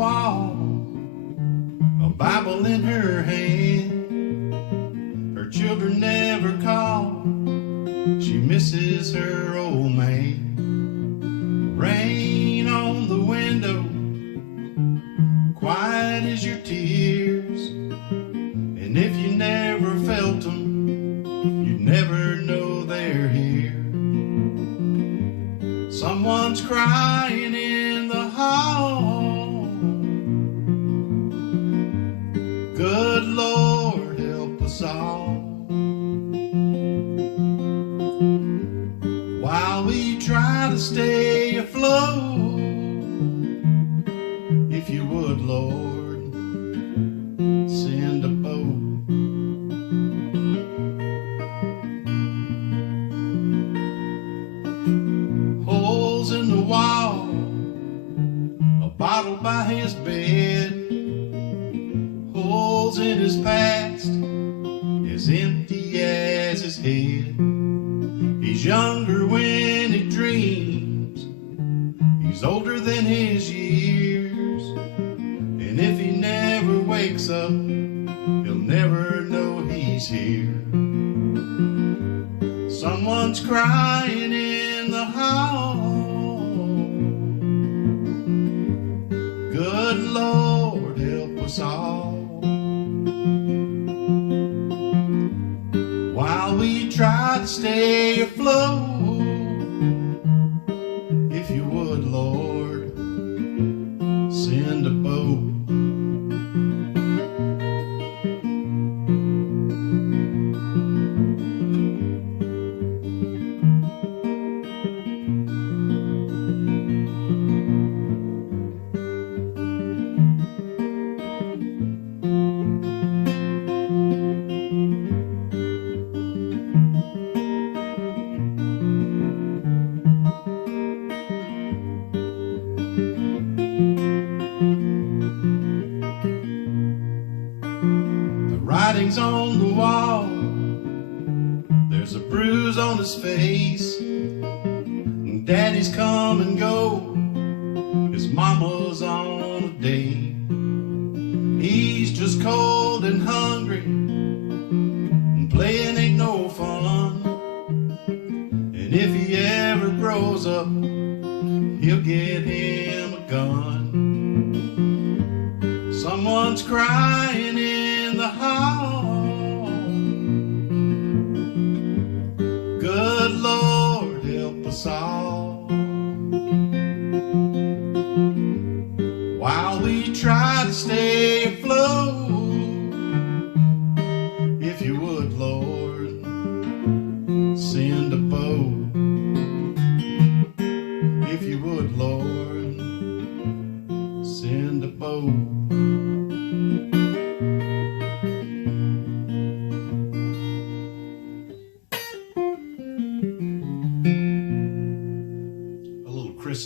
wall, a Bible in her hand. Her children never call, she misses her old man. Rain on the window, quiet as your tears. And if you never felt them, you'd never know they're here. Someone's crying in the hall. Good Lord, help us all. While we try to stay afloat, if you would, Lord, send a boat. Holes in the wall, a bottle by his bed. Holes in his past, as empty as his head. He's younger when he dreams, he's older than his years. And if he never wakes up, he'll never know he's here. Someone's crying in the hall. Good Lord, help us all. While we try to stay afloat, if you would, Lord, send a boat. Writing's on the wall, there's a bruise on his face. Daddy's come and go, his mama's on a date. He's just cold and hungry, and playing ain't no fun. And if he ever grows up, he'll get him a gun. Someone's crying in the hall. Good Lord, help us all. While we try to stay afloat, if you would, Lord, send a boat. If you would, Lord, send a boat.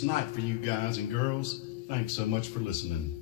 Night for you guys and girls. Thanks so much for listening.